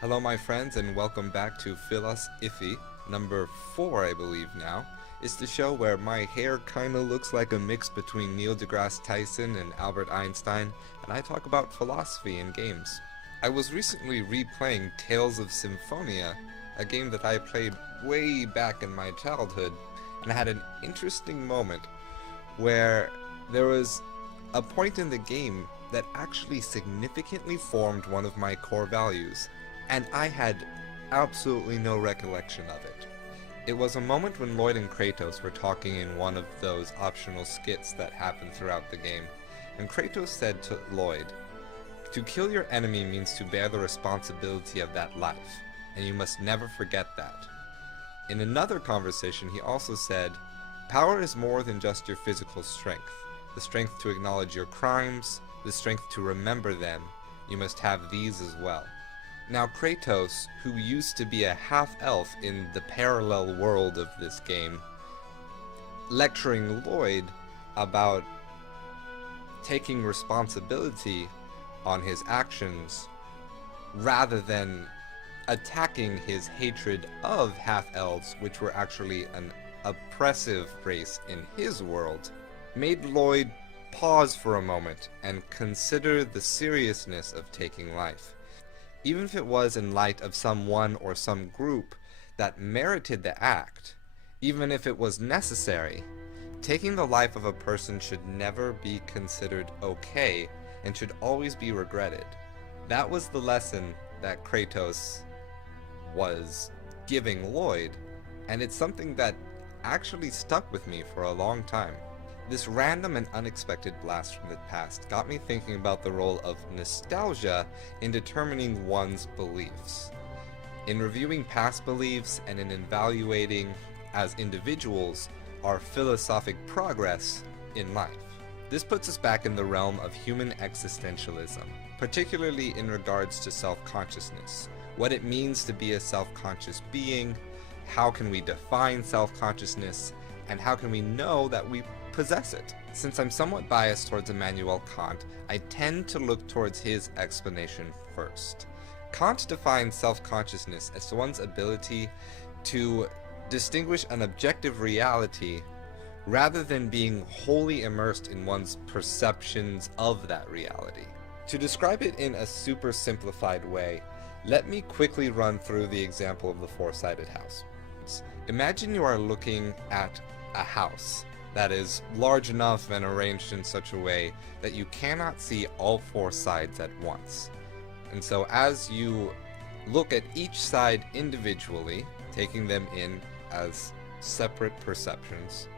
Hello my friends and welcome back to PhilosIffy, number 4 I believe now. It's the show where my hair kinda looks like a mix between Neil deGrasse Tyson and Albert Einstein, and I talk about philosophy in games. I was recently replaying Tales of Symphonia, a game that I played way back in my childhood, and I had an interesting moment where there was a point in the game that actually significantly formed one of my core values, and I had absolutely no recollection of it. It was a moment when Lloyd and Kratos were talking in one of those optional skits that happen throughout the game, and Kratos said to Lloyd, "To kill your enemy means to bear the responsibility of that life, and you must never forget that." In another conversation he also said, "Power is more than just your physical strength. The strength to acknowledge your crimes, the strength to remember them, you must have these as well." Now Kratos, who used to be a half-elf in the parallel world of this game, lecturing Lloyd about taking responsibility on his actions rather than attacking his hatred of half-elves, which were actually an oppressive race in his world, made Lloyd pause for a moment and consider the seriousness of taking life. Even if it was in light of someone or some group that merited the act, even if it was necessary, taking the life of a person should never be considered okay and should always be regretted. That was the lesson that Kratos was giving Lloyd, and it's something that actually stuck with me for a long time. This random and unexpected blast from the past got me thinking about the role of nostalgia in determining one's beliefs. In reviewing past beliefs and in evaluating, as individuals, our philosophic progress in life. This puts us back in the realm of human existentialism, particularly in regards to self-consciousness, what it means to be a self-conscious being, how can we define self-consciousness, and how can we know that we possess it. Since I'm somewhat biased towards Immanuel Kant, I tend to look towards his explanation first. Kant defines self-consciousness as one's ability to distinguish an objective reality rather than being wholly immersed in one's perceptions of that reality. To describe it in a super simplified way, let me quickly run through the example of the four-sided house. Imagine you are looking at a house that is large enough and arranged in such a way that you cannot see all four sides at once. And so as you look at each side individually, taking them in as separate perceptions,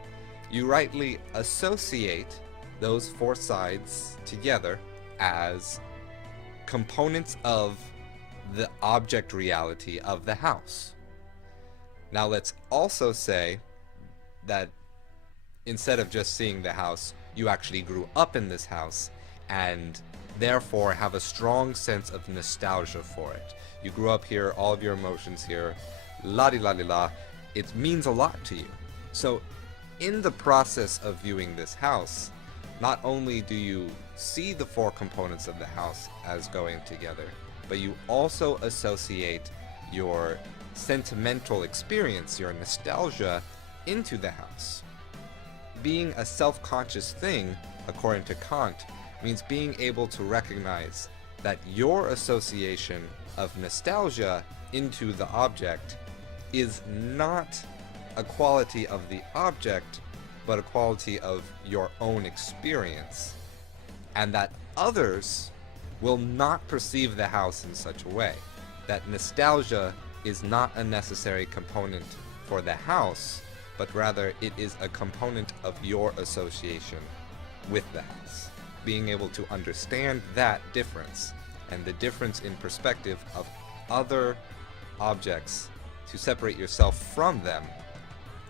you rightly associate those four sides together as components of the object reality of the house. Now let's also say that instead of just seeing the house, you actually grew up in this house and therefore have a strong sense of nostalgia for it. You grew up here, all of your emotions here, la-di-la-di-la, it means a lot to you. So in the process of viewing this house, not only do you see the four components of the house as going together, but you also associate your sentimental experience, your nostalgia, into the house. Being a self-conscious thing, according to Kant, means being able to recognize that your association of nostalgia into the object is not a quality of the object, but a quality of your own experience, and that others will not perceive the house in such a way. That nostalgia is not a necessary component for the house, but rather it is a component of your association with the house. Being able to understand that difference, and the difference in perspective of other objects, to separate yourself from them,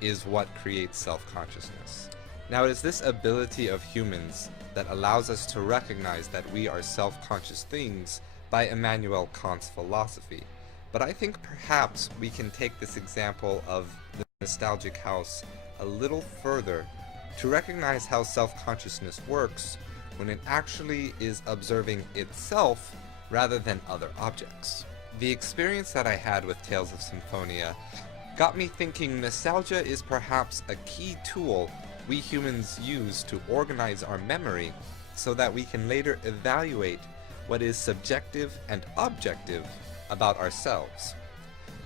is what creates self-consciousness. Now it is this ability of humans that allows us to recognize that we are self-conscious things by Immanuel Kant's philosophy. But I think perhaps we can take this example of the nostalgic house a little further to recognize how self-consciousness works when it actually is observing itself rather than other objects. The experience that I had with Tales of Symphonia got me thinking nostalgia is perhaps a key tool we humans use to organize our memory so that we can later evaluate what is subjective and objective about ourselves.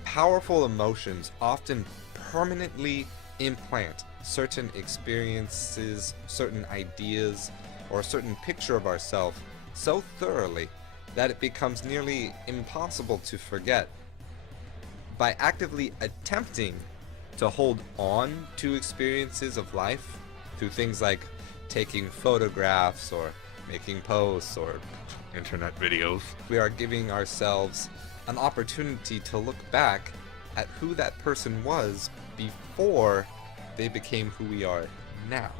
Powerful emotions often permanently implant certain experiences, certain ideas, or a certain picture of ourselves so thoroughly that it becomes nearly impossible to forget. By actively attempting to hold on to experiences of life through things like taking photographs or making posts or internet videos, we are giving ourselves an opportunity to look back at who that person was before they became who we are now.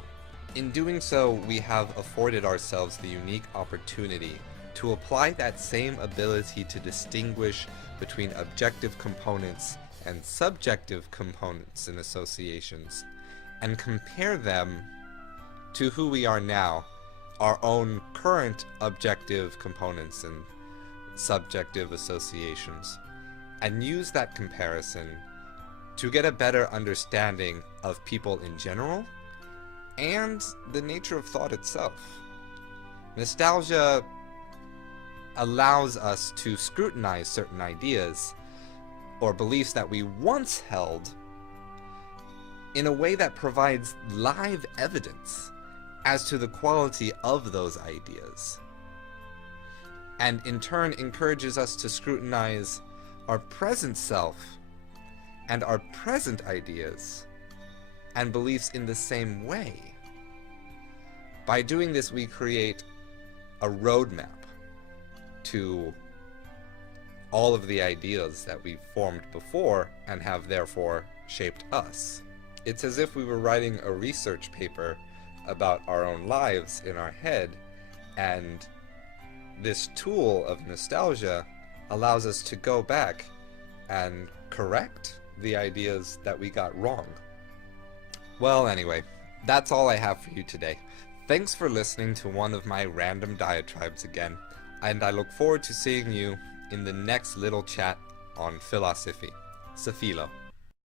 In doing so, we have afforded ourselves the unique opportunity to apply that same ability to distinguish between objective components and subjective components and associations, and compare them to who we are now, our own current objective components and subjective associations, and use that comparison to get a better understanding of people in general and the nature of thought itself. Nostalgia allows us to scrutinize certain ideas or beliefs that we once held in a way that provides live evidence as to the quality of those ideas, and in turn encourages us to scrutinize our present self and our present ideas and beliefs in the same way. By doing this, we create a roadmap to all of the ideas that we've formed before and have therefore shaped us. It's as if we were writing a research paper about our own lives in our head, and this tool of nostalgia allows us to go back and correct the ideas that we got wrong. Well, anyway, that's all I have for you today. Thanks for listening to one of my random diatribes again, and I look forward to seeing you in the next little chat on PhilosIffy. Sa philo.